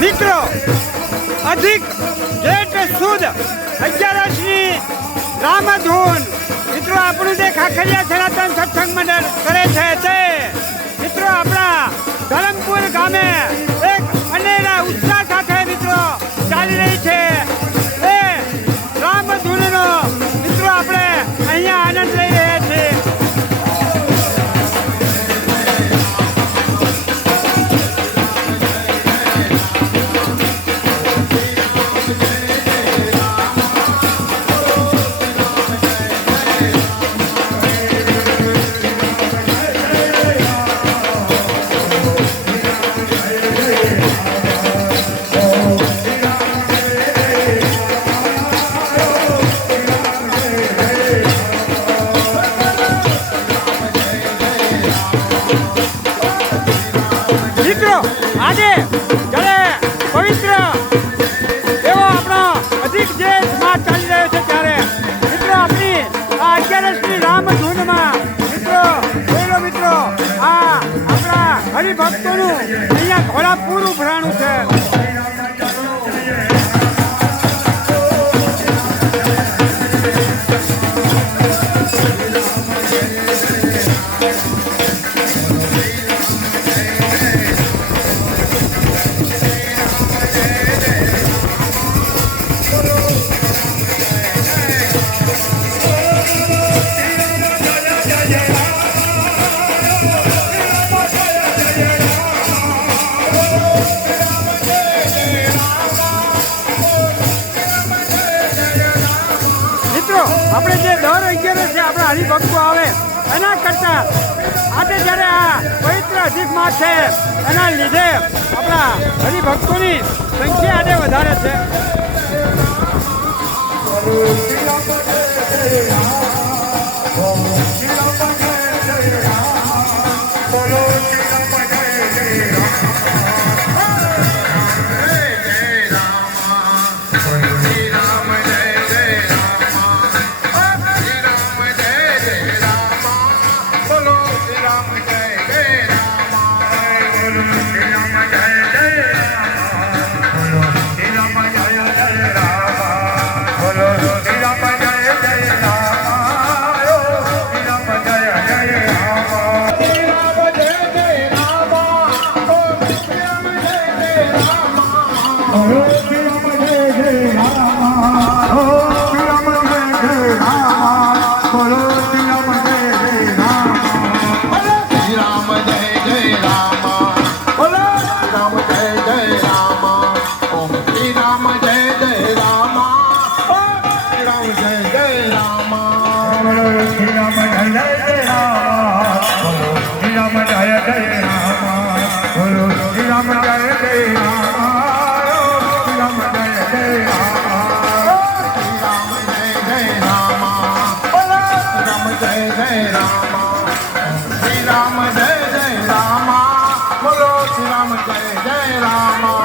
મિત્રો અધિક જેઠ સુદ 11ની રામધૂન મિત્રો આપણું જે ખાખરિયા સનાતન સત્સંગ મંડળ કરે છે તે મિત્રો આપણા ધરમપુર ગામે એક અનેરા ઉત્સાહ સાથે મિત્રો ચાલી રહી છે એ રામધૂનનો મિત્રો આપણે અહીંયા આનંદ લઈ રહ્યા છીએ. આજે જ્યારે પવિત્ર એવો આપણો અધિક જેઠ માસ ચાલી રહ્યો છે ત્યારે મિત્રો આપણી આ 11ની રામધૂનમાં મિત્રો આ આપણા હરિભક્તોનું અહીંયા ઘોડા પૂરું ભરાણું છે. આપણે જે દર 11 આપણા હરિભક્તો આવે એના કરતા આજે જ્યારે આ પવિત્ર અધિક માસ છે એના લીધે આપણા હરિભક્તોની સંખ્યા આજે વધારે છે. Jai Rama,